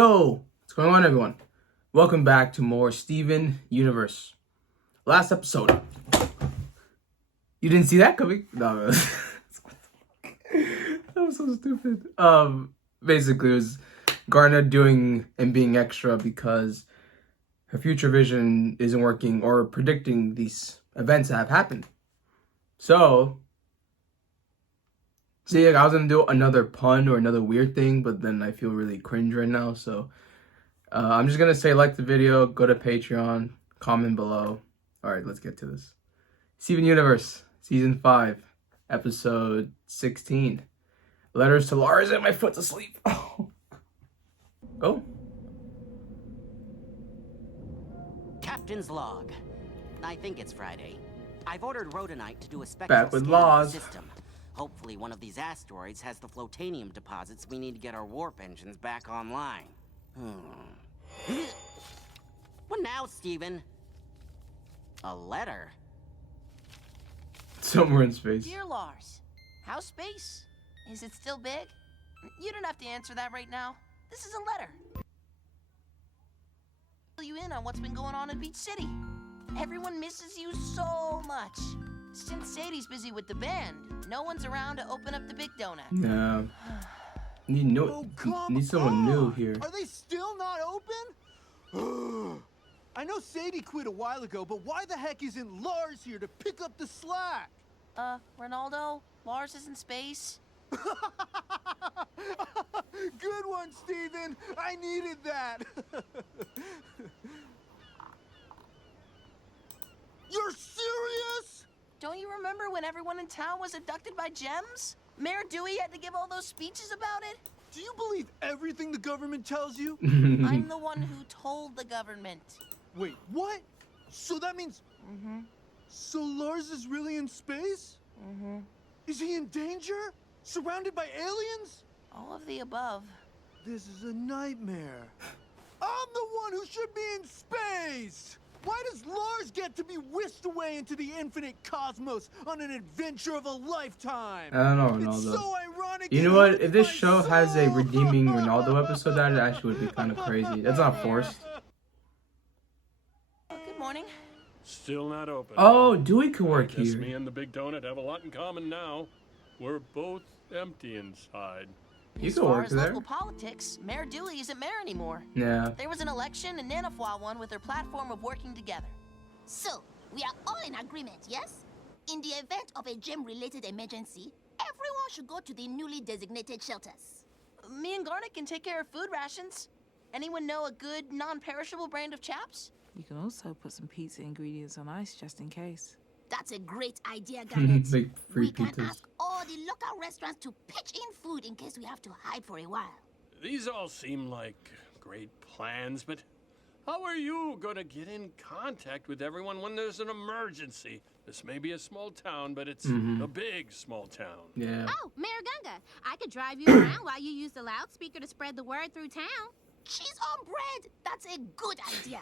Yo, what's going on, everyone? Welcome back to more Steven Universe. Last episode. You didn't see that coming? No, that was so stupid. Basically, it was Garnet doing and being extra because her future vision isn't working or predicting these events that have happened. So, see, I was gonna do another pun or another weird thing, but then I feel really cringe right now, so I'm just gonna say like the video, go to Patreon, comment below. Alright, let's get to this. Steven Universe, Season 5, Episode 16. Letters to Lars and my foot's asleep. Oh. Captain's log. I think it's Friday. I've ordered Rhodonite to do a Back spectral with scan of Laws. the system. Hopefully one of these asteroids has the flotanium deposits we need to get our warp engines back online. What now, Steven? A letter? Somewhere in space. Dear Lars, how's space? Is it still big? You don't have to answer that right now. This is a letter. Fill you in on what's been going on in Beach City. Everyone misses you so much. Since Sadie's busy with the band, no one's around to open up the big donut. No. Need someone new here. Are they still not open? I know Sadie quit a while ago, but why the heck isn't Lars here to pick up the slack? Ronaldo, Lars is in space. Good one, Steven. I needed that. You're serious? Don't you remember when everyone in town was abducted by gems? Mayor Dewey had to give all those speeches about it? Do you believe everything the government tells you? I'm the one who told the government. Wait, what? So that means... So Lars is really in space? Is he in danger? Surrounded by aliens? All of the above. This is a nightmare. I'm the one who should be in space! Why does Lars get to be whisked away into the infinite cosmos on an adventure of a lifetime? I don't know, It's Ronaldo. so ironic. You know it what? hurts If this my show has a soul. redeeming Ronaldo episode, that actually would be kind of crazy. That's not forced. Good morning. Still not open. Oh, Dewey could work Guess me here. and the Big Donut have a lot in common now. We're both empty inside. You As could far work as there. local politics, Mayor Dewey isn't mayor anymore. Yeah. There was an election and Nanafwa won with their platform of working together. So, we are all in agreement, yes? In the event of a gem-related emergency, everyone should go to the newly designated shelters. Me and Garnet can take care of food rations. Anyone know a good, non-perishable brand of chaps? You can also put some pizza ingredients on ice just in case. That's a great idea, Garnet. Big free We can pizzas. ask all the local restaurants to pitch in food in case we have to hide for a while. These all seem like great plans, but how are you gonna get in contact with everyone when there's an emergency? This may be a small town, but it's a big small town. Yeah. Oh, Mayor Gunga, I could drive you around while you use the loudspeaker to spread the word through town. Cheese on bread! That's a good idea.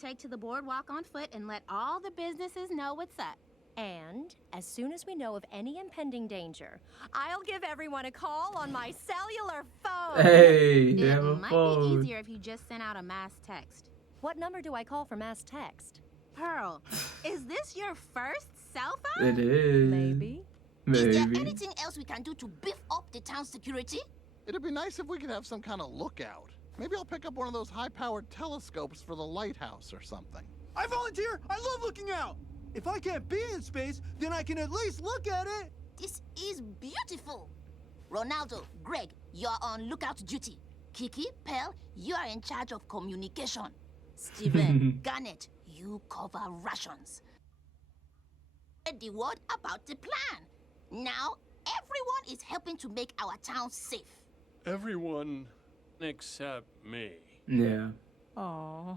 Take to the boardwalk on foot and let all the businesses know what's up. And as soon as we know of any impending danger, I'll give everyone a call on my cellular phone. Hey, they It have a might be phone. easier if you just sent out a mass text. What number do I call for mass text? Pearl, is this your first cell phone? It is. Maybe. Is there Maybe. anything else we can do to beef up the town's security? It'd be nice if we could have some kind of lookout. Maybe I'll pick up one of those high-powered telescopes for the lighthouse or something. I volunteer! I love looking out! If I can't be in space, then I can at least look at it! This is beautiful. Ronaldo, Greg, you're on lookout duty. Kiki, Pearl, you are in charge of communication. Steven, Garnet, you cover rations. Spread the word about the plan. Now, everyone is helping to make our town safe. Everyone except me. Yeah. Aww.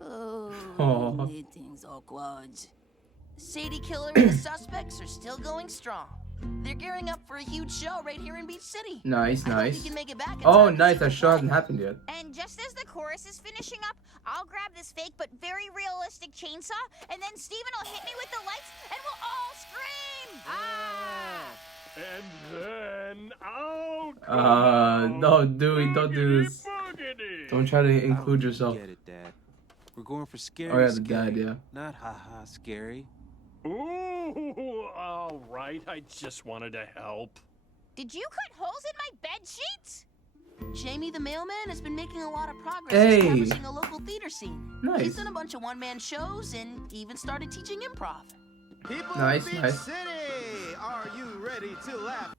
Oh, Aw. meeting's awkward. Sadie Killer and the suspects are still going strong. They're gearing up for a huge show right here in Beach City. Nice, I hope nice. you can make it back in Oh, time to nice. see That the show play. hasn't happened yet. And just as the chorus is finishing up, I'll grab this fake but very realistic chainsaw, and then Steven will hit me with the lights, and we'll all scream! Ah! And then out. No, Dewey, don't do this. Boogity. Don't try to include yourself. Get it, Dad. We're going for scary. Oh yeah, the scary, dad, yeah. Not haha scary. Ooh, all right. I just wanted to help. Did you cut holes in my bed sheets? Jamie the mailman has been making a lot of progress Hey. establishing a local theater scene. Nice. He's done a bunch of one-man shows and even started teaching improv. People Nice, of Beach nice. City, are you ready to laugh?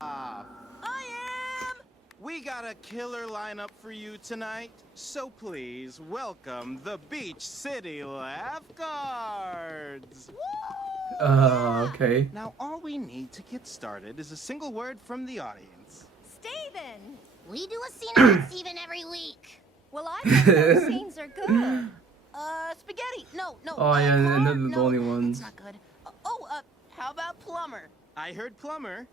I am! We got a killer lineup for you tonight, so please welcome the Beach City Laugh Guards. Okay. Now, all we need to get started is a single word from the audience. Steven! We do a scene about Steven every week. Well, I think those scenes are good. Spaghetti! No. Oh yeah, and car? they're the No, only That's ones. not good. How about plumber? I heard plumber.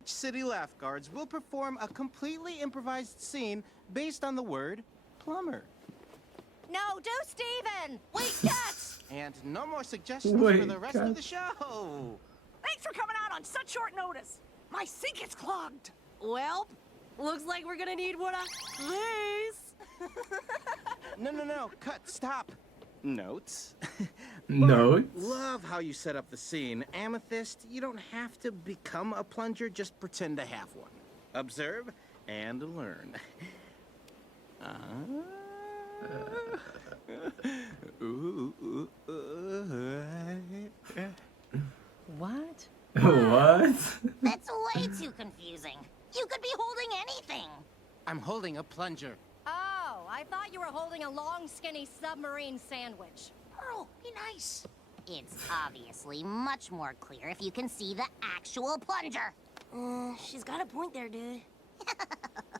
Beach City Laugh Guards will perform a completely improvised scene based on the word plumber. No, do Steven! Wait, cats! And no more suggestions Wait, for the rest of God. the show. Thanks for coming out on such short notice. My sink is clogged. Well, looks like we're gonna need one of these. No, cut, stop. Notes. Notes? Love how you set up the scene. Amethyst, you don't have to become a plunger, just pretend to have one. Observe and learn. What? What? That's way too confusing. You could be holding anything. I'm holding a plunger. Oh, I thought you were holding a long, skinny submarine sandwich. Pearl, be nice. It's obviously much more clear if you can see the actual plunger. She's got a point there, dude.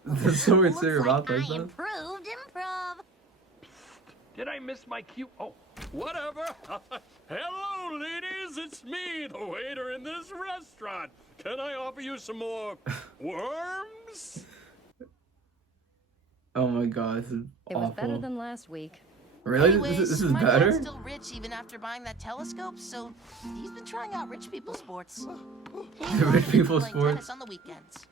That's so weird to Looks about like that I stuff. improved improv. Did I miss my cue? Oh, whatever. Hello, ladies. It's me, the waiter in this restaurant. Can I offer you some more worms? Oh my god, this is It was better awful. than last week. Really? Anyways, This is my better? dad's still rich even after buying that telescope, so he's been trying out rich people sports. He and Rich Mom people play sports? tennis on the weekends.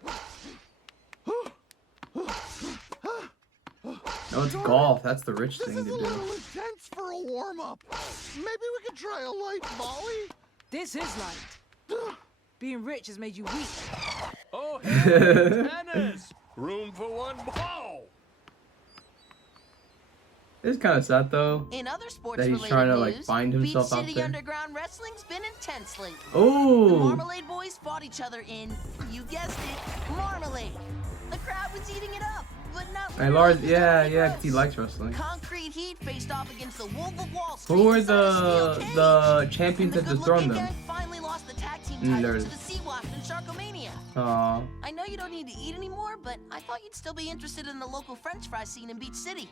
No, it's golf. That's the rich This thing is to a do. little intense for a warm-up. Maybe we could try a light volley? This is light. Being rich has made you weak. Oh, hey, tennis. Room for one ball. It's kind of sad though. In other sports That he's related trying to, like, news, find himself Beach out City there. Underground Wrestling's been intense lately. The Oh, Marmalade Boys fought each other in, you guessed it, Marmalade. The crowd was eating it up, but not hey literally, Lars, just yeah, how it yeah, was. 'cause he likes wrestling. Concrete Heat faced off against the Wolf of Wall Street. Who were inside a steel cage. the champions And that the dethroned good-looking them? gang finally lost the tag team There title it to is. the Sea Wasp and Sharkomania. Aw, I know you don't need to eat anymore, but I thought you'd still be interested in the local French fry scene in Beach City.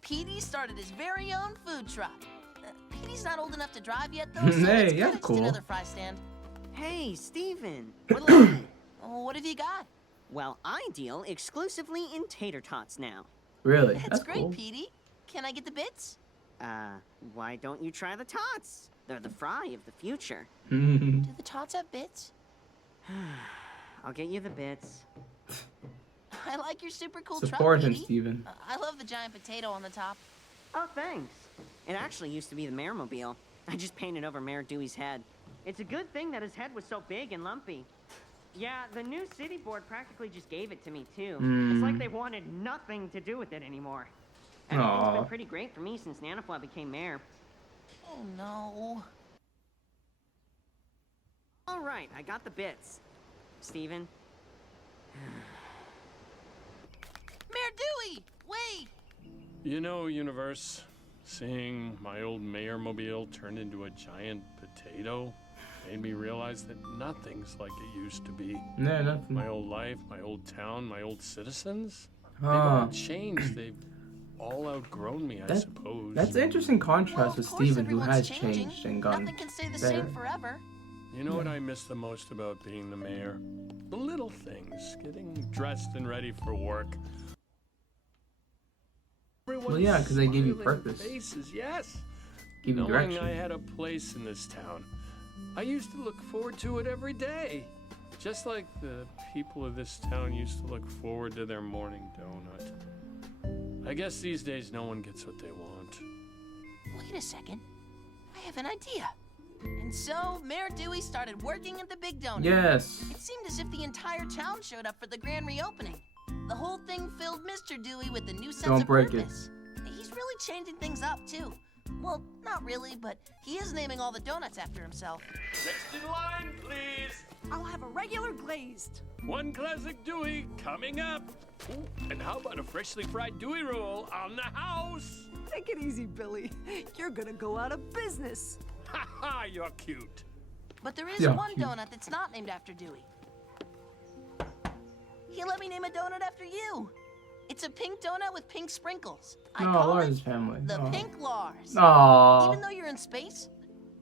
Petey started his very own food truck. Petey's not old enough to drive yet, though, so Hey, it's yeah, kinda just cool. another fry stand. Hey, Steven. Oh, what have you got? Well, I deal exclusively in tater tots now. really? That's great, cool. Petey. Can I get the bits? Why don't you try the tots? They're the fry of the future. Do the tots have bits? I'll get you the bits. I like your super cool Support truck, him, Petey. Steven. I love the giant potato on the top. Oh, thanks. It actually used to be the Mayor-mobile. I just painted over Mayor Dewey's head. It's a good thing that his head was so big and lumpy. Yeah, the new city board practically just gave it to me, too. It's like they wanted nothing to do with it anymore. Everything's Aw. been pretty great for me since Nanafwa became mayor. Oh, no. All right, I got the bits. Steven? Mayor Dewey! Wait! You know, Universe, seeing my old Mayor-mobile turn into a giant potato made me realize that nothing's like it used to be. No, nothing. My old life, my old town, my old citizens, they've all changed. They've all outgrown me, I suppose. That's an interesting contrast with Of course Steven, who everyone's has changing. changed and gotten Nothing can stay the better. same forever. You know what I miss the most about being the mayor? The little things, getting dressed and ready for work. Well, yeah, 'cause they give you Smiling purpose. Faces, yes. Give you Knowing direction. I had a place in this town, I used to look forward to it every day. Just like the people of this town used to look forward to their morning donut. I guess these days no one gets what they want. Wait a second. I have an idea. And so, Mayor Dewey started working at the Big Donut. Yes. It seemed as if the entire town showed up for the grand reopening. The whole thing filled Mr. Dewey with a new sense Don't of break it. purpose. He's really changing things up, too. Well, not really, but he is naming all the donuts after himself. Next in line, please. I'll have a regular glazed. One classic Dewey coming up. Ooh, and how about a freshly fried Dewey roll on the house? Take it easy, Billy. You're gonna go out of business. Ha ha, you're cute. But there is Yeah, one cute. donut that's not named after Dewey. He let me name a donut after you. It's a pink donut with pink sprinkles. I Oh, call Lars' it family. the Oh. Pink Lars. Aw. Even though you're in space,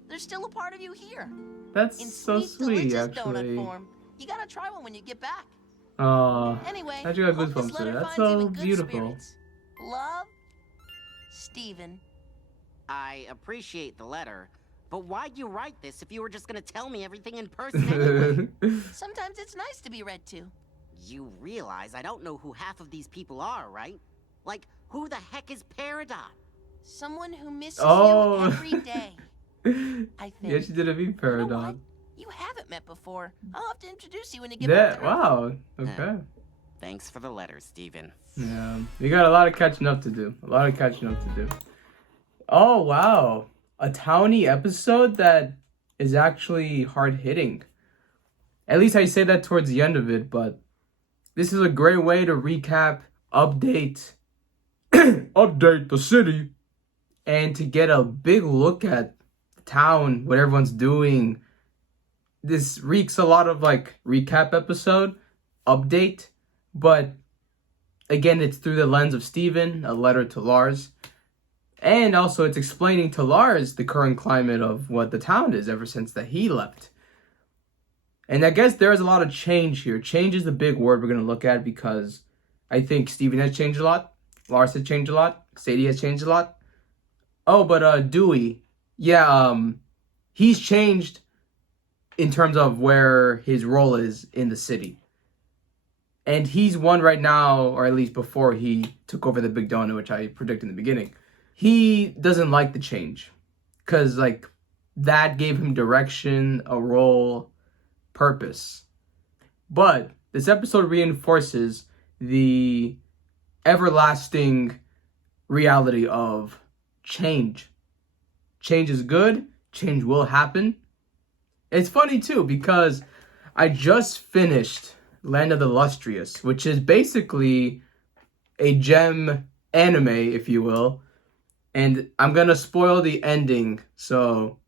there's still a part of you here. That's In so sweet, sweet, delicious actually. donut form. You gotta try one when you get back. Aw. Anyway, How'd you got hope this goosebumps letter there? That's finds you so in good beautiful. spirits. Love, Steven. I appreciate the letter, but why'd you write this if you were just gonna tell me everything in person anyway? Sometimes it's nice to be read to. You realize I don't know who half of these people are, right? Like, who the heck is Peridot? Someone who misses Oh. you every day. I think. Yeah, she did a V Peridot. You haven't met before. I'll have to introduce you when you get Yeah, back to wow. Okay. Thanks for the letter, Steven. Yeah. We got a lot of catching up to do. Oh, wow. A townie episode that is actually hard hitting. At least I say that towards the end of it, but this is a great way to recap, update the city, and to get a big look at the town, what everyone's doing. This reeks a lot of like recap episode, update, but again, it's through the lens of Steven, a letter to Lars. And also it's explaining to Lars the current climate of what the town is ever since that he left. And I guess there is a lot of change here. Change is the big word we're going to look at because I think Steven has changed a lot. Lars has changed a lot. Sadie has changed a lot. Oh, but Dewey. Yeah, he's changed in terms of where his role is in the city. And he's one right now, or at least before he took over the Big Donut, which I predicted in the beginning. He doesn't like the change. Because, like, that gave him direction, a role, purpose. But this episode reinforces the everlasting reality of change. Change is good. Change will happen. It's funny, too, because I just finished Land of the Lustrious, which is basically a gem anime, if you will. And I'm going to spoil the ending, so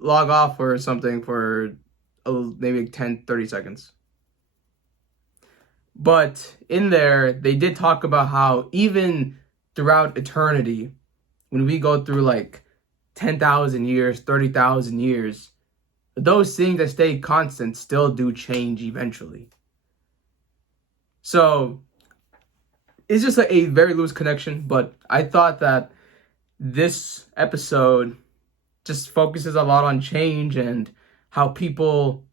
log off or something for maybe 10-30 seconds. But in there, they did talk about how even throughout eternity, when we go through like 10,000 years, 30,000 years, those things that stay constant still do change eventually. So it's just a very loose connection, but I thought that this episode just focuses a lot on change and how people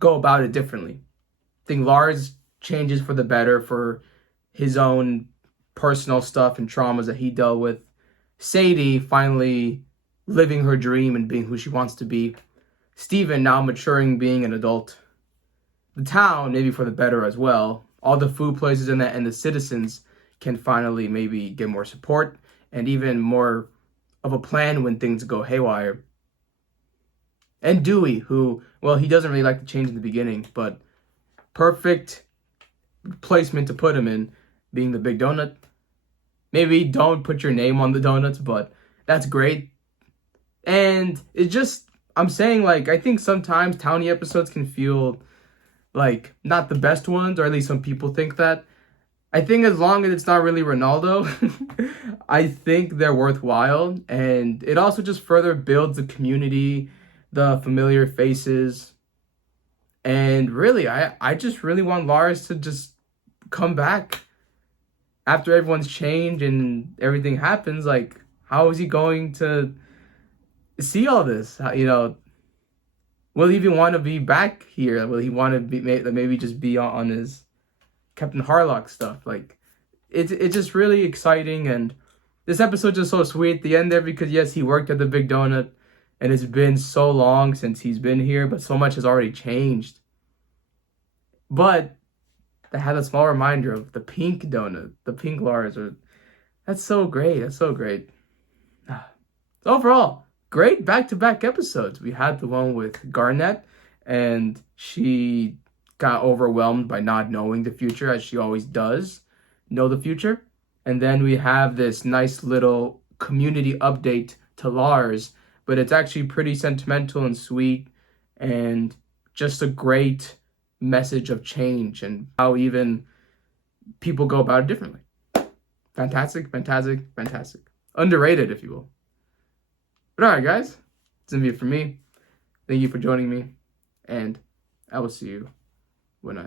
go about it differently. I think Lars changes for the better for his own personal stuff and traumas that he dealt with. Sadie finally living her dream and being who she wants to be. Steven now maturing, being an adult. The town, maybe for the better as well. All the food places in that and the citizens can finally maybe get more support and even more of a plan when things go haywire. And Dewey, who, well, he doesn't really like to change in the beginning, but perfect placement to put him in, being the Big Donut. Maybe don't put your name on the donuts, but that's great. And it just, I'm saying, like, I think sometimes townie episodes can feel like not the best ones, or at least some people think that. I think as long as it's not really Ronaldo, I think they're worthwhile. And it also just further builds the community, the familiar faces. And really, I just really want Lars to just come back after everyone's changed and everything happens. Like, how is he going to see all this? You know, Will he even want to be back here? Will he want to be maybe just be on his Captain Harlock stuff? Like, it's just really exciting, and this episode just so sweet at the end there, because yes, he worked at the Big Donut, and it's been so long since he's been here, but so much has already changed. But they had a small reminder of the pink donut, the pink Lars. That's so great. That's so great. So overall, great back-to-back episodes. We had the one with Garnet, and she got overwhelmed by not knowing the future, as she always does know the future. And then we have this nice little community update to Lars, but it's actually pretty sentimental and sweet, and just a great message of change and how even people go about it differently. Fantastic, fantastic, fantastic. Underrated, if you will. But alright, guys, it's gonna be it for me. Thank you for joining me, and I will see you when I